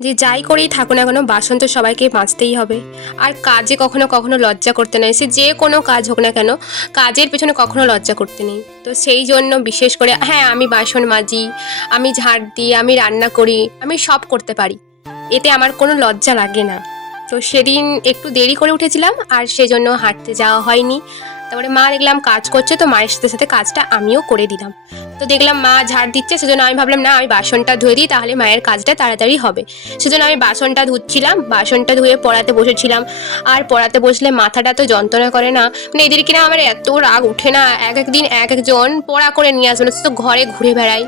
যে যাই করেই থাকো না কেন বাসন তো সবাইকে মাজতেই হবে। আর কাজে কখনো কখনো লজ্জা করতে নেই, সে যে কোনো কাজ হোক না কেন কাজের পেছনে কখনো লজ্জা করতে নেই। তো সেই জন্য বিশেষ করে হ্যাঁ, আমি বাসন মাজি, আমি ঝাড় দিই, আমি রান্না করি, আমি সব করতে পারি, এতে আমার কোনো লজ্জা লাগে না। তো সেদিন একটু দেরি করে উঠেছিলাম আর সেজন্য হাঁটতে যাওয়া হয়নি। তারপরে মা দেখলাম কাজ করছে, তো মায়ের সাথে সাথে কাজটা আমিও করে দিলাম। তো দেখলাম মা ঝাড় দিচ্ছে, সেজন্য আমি ভাবলাম না আমি বাসনটা ধুয়ে দিই, তাহলে মায়ের কাজটা তাড়াতাড়ি হবে। সেজন্য আমি বাসনটা ধুচ্ছিলাম, বাসনটা ধুয়ে পড়াতে বসেছিলাম। আর পড়াতে বসলে মাথাটা তো যন্ত্রণা করে না, মানে এদের কিনা আমার এত রাগ উঠে না, এক একদিন এক একজন পড়া করে নিয়ে আসবে না, তো ঘরে ঘুরে বেড়াই।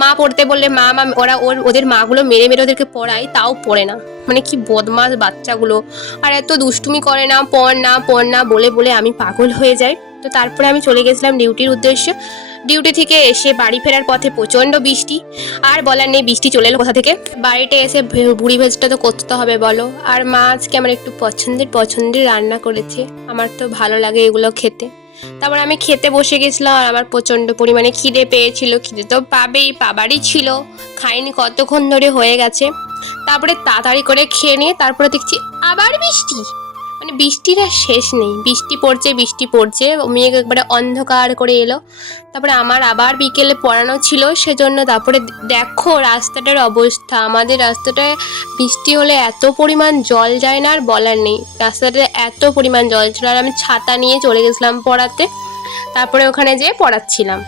মা পড়তে বললে মা ওরা ওদের মাগুলো মেরে মেরে ওদেরকে পড়ায়, তাও পড়ে না। মানে কি বদমাস বাচ্চাগুলো, আর এত দুষ্টুমি করে না, পড় না পড় না বলে বলে আমি পাগল হয়ে যাই। তো তারপরে আমি চলে গেছিলাম ডিউটির উদ্দেশ্যে। ডিউটি থেকে এসে বাড়ি ফেরার পথে প্রচণ্ড বৃষ্টি, আর বলার নেই বৃষ্টি চলে এলো কোথা থেকে। বাড়িতে এসে বুড়ি ভেজটা তো করতে হবে বলো। আর মা আজকে আমার একটু পছন্দের রান্না করেছে, আমার তো ভালো লাগে এগুলো খেতে। তারপর আমি খেতে বসে গেছিলাম, আর আমার প্রচণ্ড পরিমাণে খিদে পেয়েছিল, খিদে তো পাবারই ছিল, খাইনি কতক্ষণ ধরে হয়ে গেছে। তারপরে তাড়াতাড়ি করে খেয়ে নিয়ে তারপরে দেখছি আবার বৃষ্টি, মানে বৃষ্টির আর শেষ নেই, বৃষ্টি পড়ছে, মেঘ একবারে অন্ধকার করে এলো। তারপরে আমার আবার বিকেলে পড়ানো ছিল, সেজন্য তারপরে দেখো রাস্তাটার অবস্থা, আমাদের রাস্তাটায় বৃষ্টি হলে এত পরিমাণ জল যায় না আর বলার নেই, রাস্তাটায় এত পরিমাণ জল ছিল। আর আমি ছাতা নিয়ে চলে গেছিলাম পড়াতে, তারপরে ওখানে যেয়ে পড়াচ্ছিলাম।